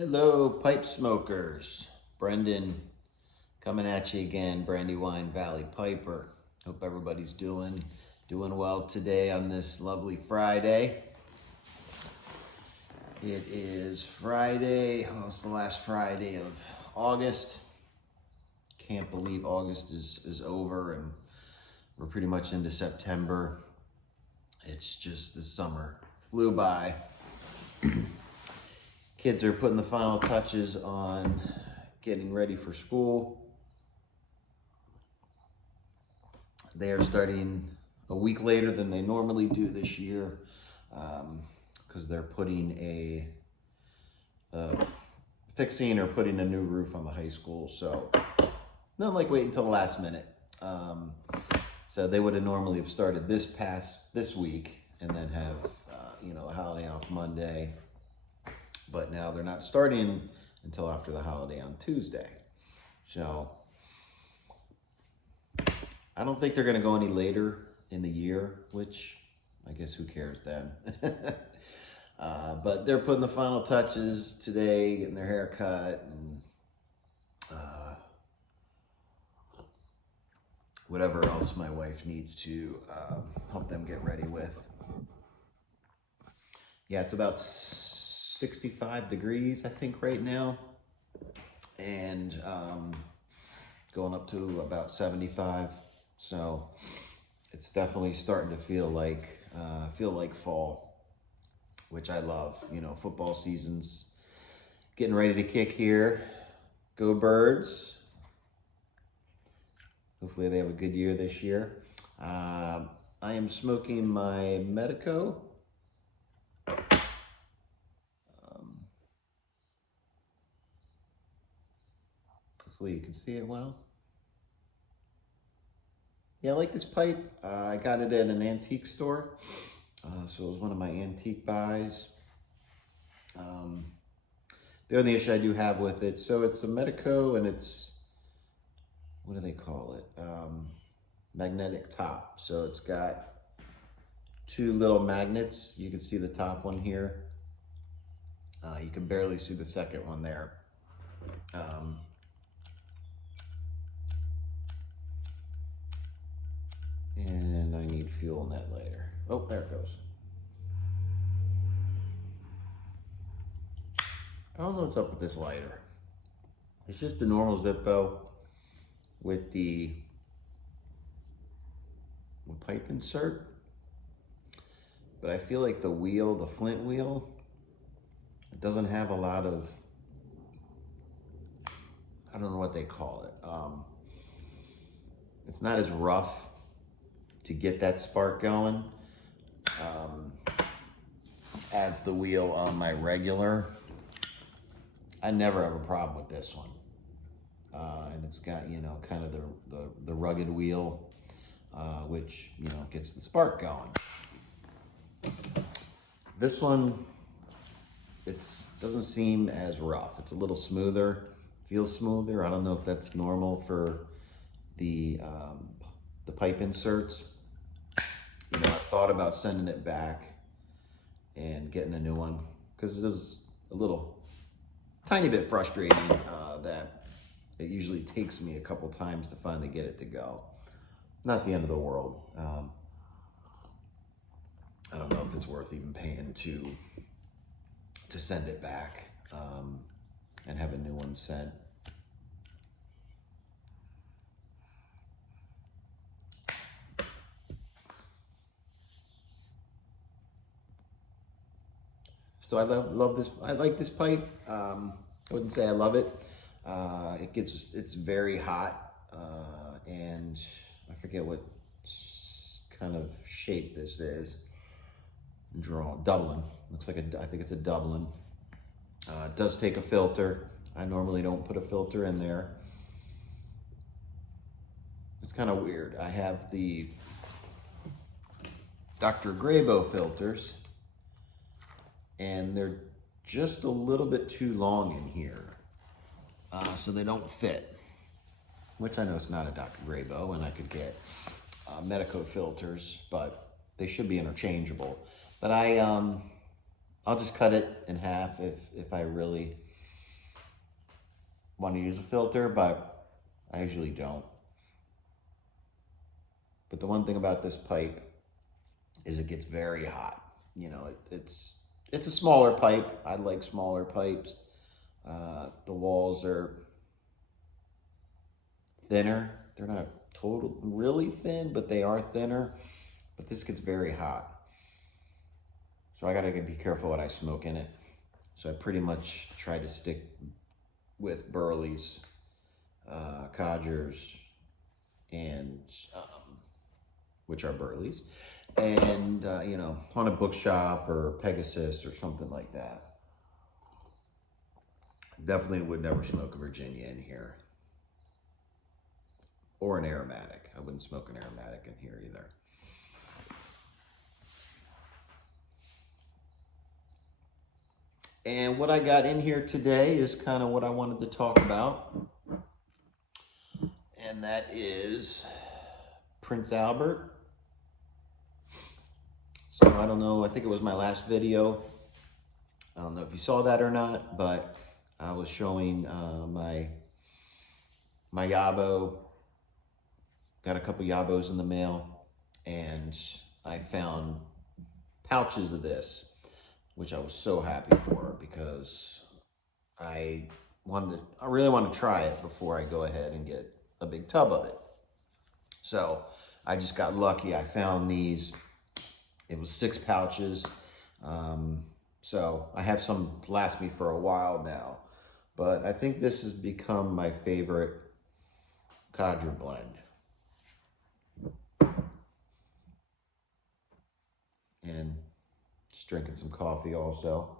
Hello, pipe smokers. Brendan coming at you again, Brandywine Valley Piper. Hope everybody's doing well today on this lovely Friday. It is Friday, it's the last Friday of August. Can't believe August is over and we're pretty much into September. It's just the summer flew by. Kids are putting the final touches on getting ready for school. They are starting a week later than they normally do this year because they're putting fixing or putting a new roof on the high school. So not like waiting until the last minute. So they would have normally have started this week and then have the holiday off Monday. But now they're not starting until after the holiday on Tuesday. So I don't think they're going to go any later in the year, which I guess who cares then. But they're putting the final touches today, getting their hair cut and whatever else my wife needs to help them get ready with. Yeah, it's about 65 degrees, I think, right now, and going up to about 75. So it's definitely starting to feel like fall, which I love. Football season's getting ready to kick here. Go Birds! Hopefully they have a good year this year. I am smoking my Medico. Hopefully you can see it well. Yeah, I like this pipe. I got it at an antique store. So it was one of my antique buys. The only issue I do have with it, so it's a Medico and it's, what do they call it? Magnetic top. So it's got two little magnets. You can see the top one here. You can barely see the second one there. And I need fuel in that later. Oh, there it goes. I don't know what's up with this lighter. It's just a normal Zippo with the pipe insert. But I feel like the wheel, the flint wheel, it doesn't have a lot of, I don't know what they call it. It's not as rough to get that spark going as the wheel on my regular. I never have a problem with this one. And it's got, kind of the rugged wheel, which, gets the spark going. This one, it doesn't seem as rough. It's a little smoother, feels smoother. I don't know if that's normal for the pipe inserts. I've thought about sending it back and getting a new one because it is tiny bit frustrating that it usually takes me a couple times to finally get it to go. Not the end of the world. I don't know if it's worth even paying to send it back and have a new one sent. So I love this. I like this pipe. I wouldn't say I love it. It's very hot, and I forget what kind of shape this is. Dublin. Looks like I think it's a Dublin. It does take a filter. I normally don't put a filter in there. It's kind of weird. I have the Dr. Grabo filters, and they're just a little bit too long in here, so they don't fit, which I know it's not a Dr. Grabo, and I could get Medico filters, but they should be interchangeable. But I'll just cut it in half if I really want to use a filter, but I usually don't. But the one thing about this pipe is it gets very hot. You know, it's a smaller pipe. I like smaller pipes. The walls are thinner. They're not really thin, but they are thinner. But this gets very hot. So I gotta be careful what I smoke in it. So I pretty much try to stick with Burley's, codgers, and which are Burley's, and you know, on a bookshop or Pegasus or something like that. Definitely would never smoke a Virginia in here, or an aromatic. I wouldn't smoke an aromatic in here either. And what I got in here today is kind of what I wanted to talk about. And that is Prince Albert. So I don't know, I think it was my last video. I don't know if you saw that or not, but I was showing my Yabo. Got a couple Yabos in the mail, and I found pouches of this, which I was so happy for, because I really want to try it before I go ahead and get a big tub of it. So I just got lucky. I found these. It was 6 pouches. So I have some to last me for a while now, but I think this has become my favorite codger blend. And just drinking some coffee also.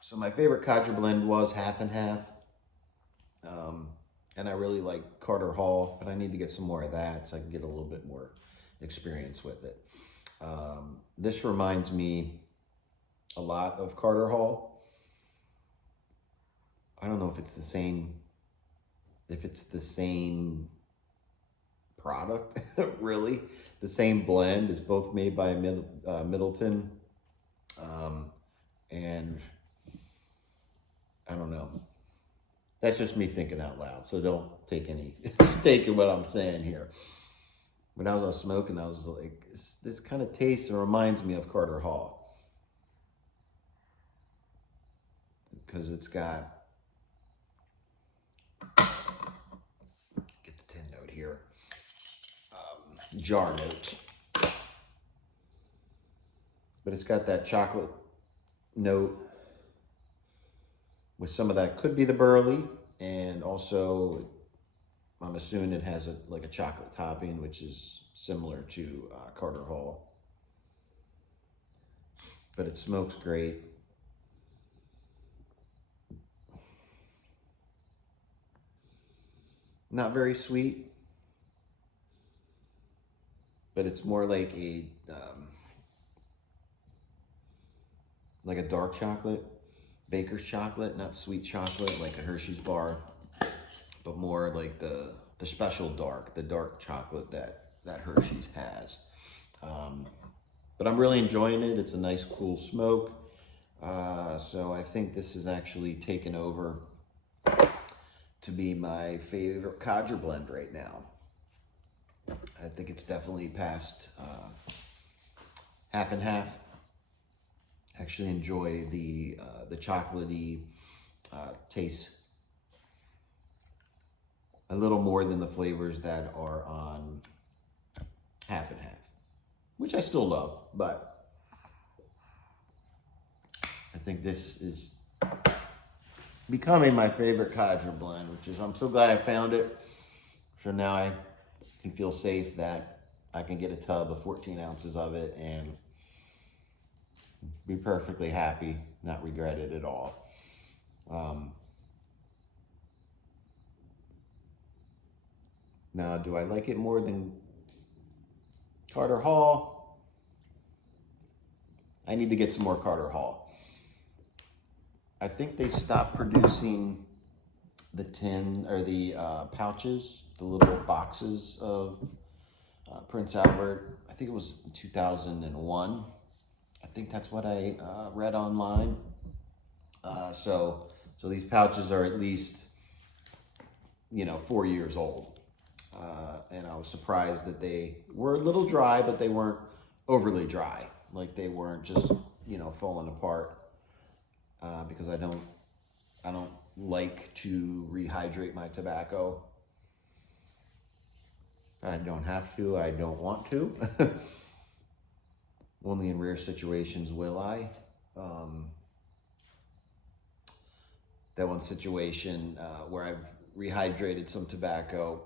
So my favorite codger blend was half and half. And I really like Carter Hall, but I need to get some more of that so I can get a little bit more experience with it. This reminds me a lot of Carter Hall. I don't know if it's the same product, really. The same blend. Is both made by Middleton. And I don't know. That's just me thinking out loud, so don't take any stake in what I'm saying here. When I was smoking, I was like, this kind of tastes and reminds me of Carter Hall. Because it's got, get the tin note here, jar note. But it's got that chocolate note with some of that could be the Burley, and also I'm assuming it has like a chocolate topping, which is similar to Carter Hall. But it smokes great. Not very sweet, but it's more like a dark chocolate, baker's chocolate, not sweet chocolate like a Hershey's bar, but more like the special dark, the dark chocolate that Hershey's has. But I'm really enjoying it. It's a nice, cool smoke. So I think this is actually taken over to be my favorite codger blend right now. I think it's definitely past half and half. Actually enjoy the chocolatey taste a little more than the flavors that are on half and half, which I still love, but I think this is becoming my favorite codger blend, which is, I'm so glad I found it. So now I can feel safe that I can get a tub of 14 ounces of it and be perfectly happy, not regret it at all. Now, do I like it more than Carter Hall? I need to get some more Carter Hall. I think they stopped producing the tin or the pouches, the little boxes of Prince Albert. I think it was 2001. I think that's what I read online. So So these pouches are at least, 4 years old. And I was surprised that they were a little dry, but they weren't overly dry. Like they weren't just, falling apart. Because I don't like to rehydrate my tobacco. I don't have to, I don't want to. Only in rare situations will I. That one situation where I've rehydrated some tobacco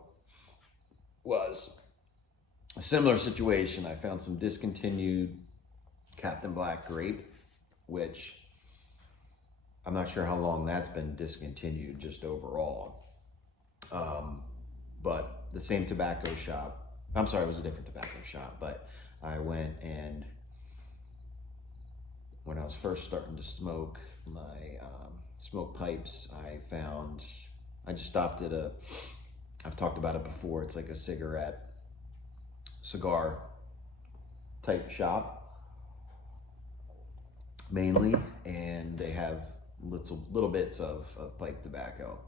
was a similar situation. I found some discontinued Captain Black grape, which I'm not sure how long that's been discontinued just overall. But the same tobacco shop, I'm sorry, it was a different tobacco shop, but I went and when I was first starting to smoke my smoke pipes, I just stopped at I've talked about it before, it's like a cigar type shop, mainly, and they have little bits of pipe tobacco.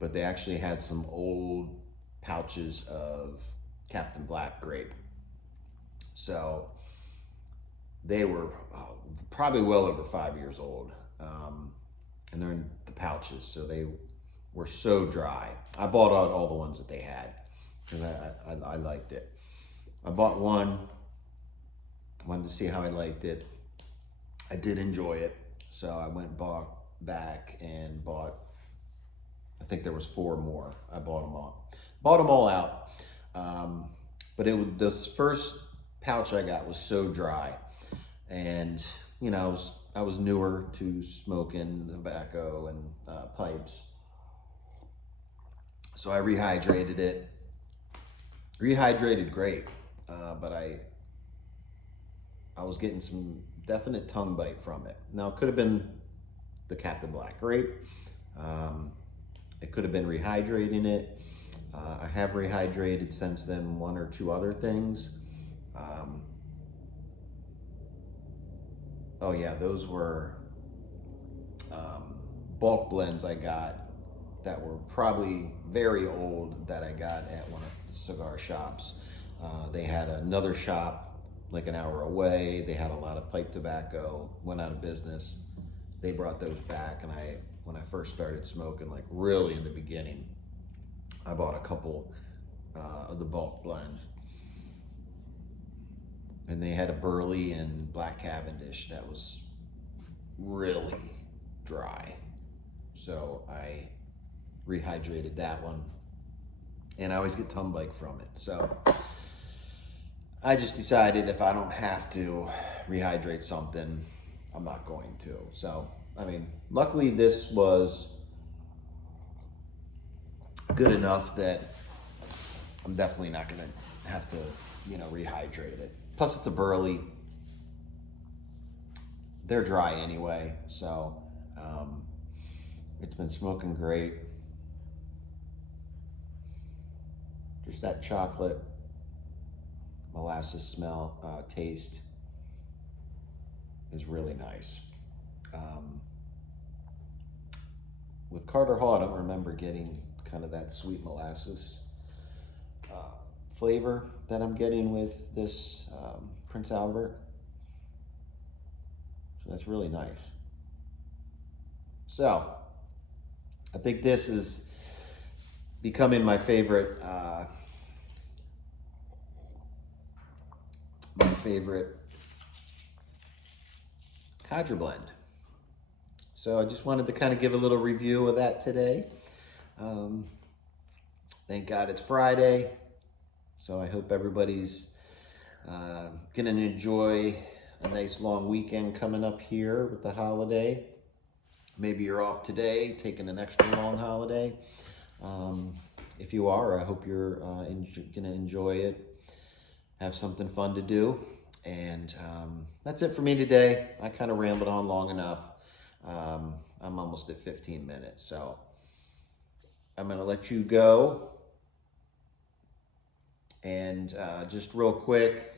But they actually had some old pouches of Captain Black grape. So they were probably well over 5 years old. And they're in the pouches, so they were so dry. I bought out all the ones that they had because I liked it. I bought one, wanted to see how I liked it. I did enjoy it, so I went back and bought, I think there was 4 more. I bought them all out. But this first pouch I got was so dry, and I was newer to smoking tobacco and pipes, so I rehydrated it. Rehydrated great, but I was getting some definite tongue bite from it. Now it could have been the Captain Black grape. It could have been rehydrating it. I have rehydrated since then 1 or 2 other things. Oh yeah, those were bulk blends I got that were probably very old that I got at one of the cigar shops. They had another shop like an hour away. They had a lot of pipe tobacco, went out of business. They brought those back, and when I first started smoking, like really in the beginning, I bought a couple of the bulk blend. And they had a Burley and Black Cavendish that was really dry. So I rehydrated that one. And I always get tongue bite from it. So I just decided if I don't have to rehydrate something, I'm not going to. So, luckily this was good enough that I'm definitely not going to have to, rehydrate it. Plus it's a Burley. They're dry anyway, so it's been smoking great. Just that chocolate molasses smell, taste is really nice. With Carter Hall, I don't remember getting kind of that sweet molasses flavor that I'm getting with this Prince Albert. So that's really nice. So I think this is becoming my favorite codger blend. So I just wanted to kind of give a little review of that today. Thank God it's Friday. So I hope everybody's gonna enjoy a nice long weekend coming up here with the holiday. Maybe you're off today, taking an extra long holiday. If you are, I hope you're gonna enjoy it. Have something fun to do. And that's it for me today. I kind of rambled on long enough. I'm almost at 15 minutes, so I'm gonna let you go. And just real quick,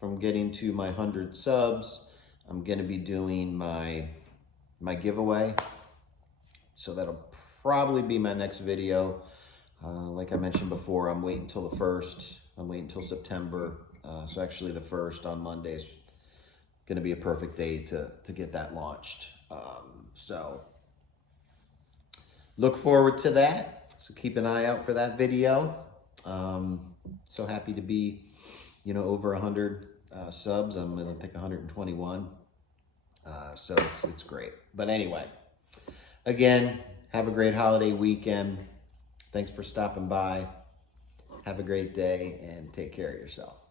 from getting to my 100 subs, I'm gonna be doing my my giveaway. So that'll probably be my next video. Like I mentioned before, I'm waiting until the 1st. I'm waiting until September. So actually the 1st on Monday is going to be a perfect day to get that launched. So look forward to that. So keep an eye out for that video. So happy to be, over 100 subs. I'm I think 121. So it's great. But anyway, again, have a great holiday weekend. Thanks for stopping by. Have a great day and take care of yourself.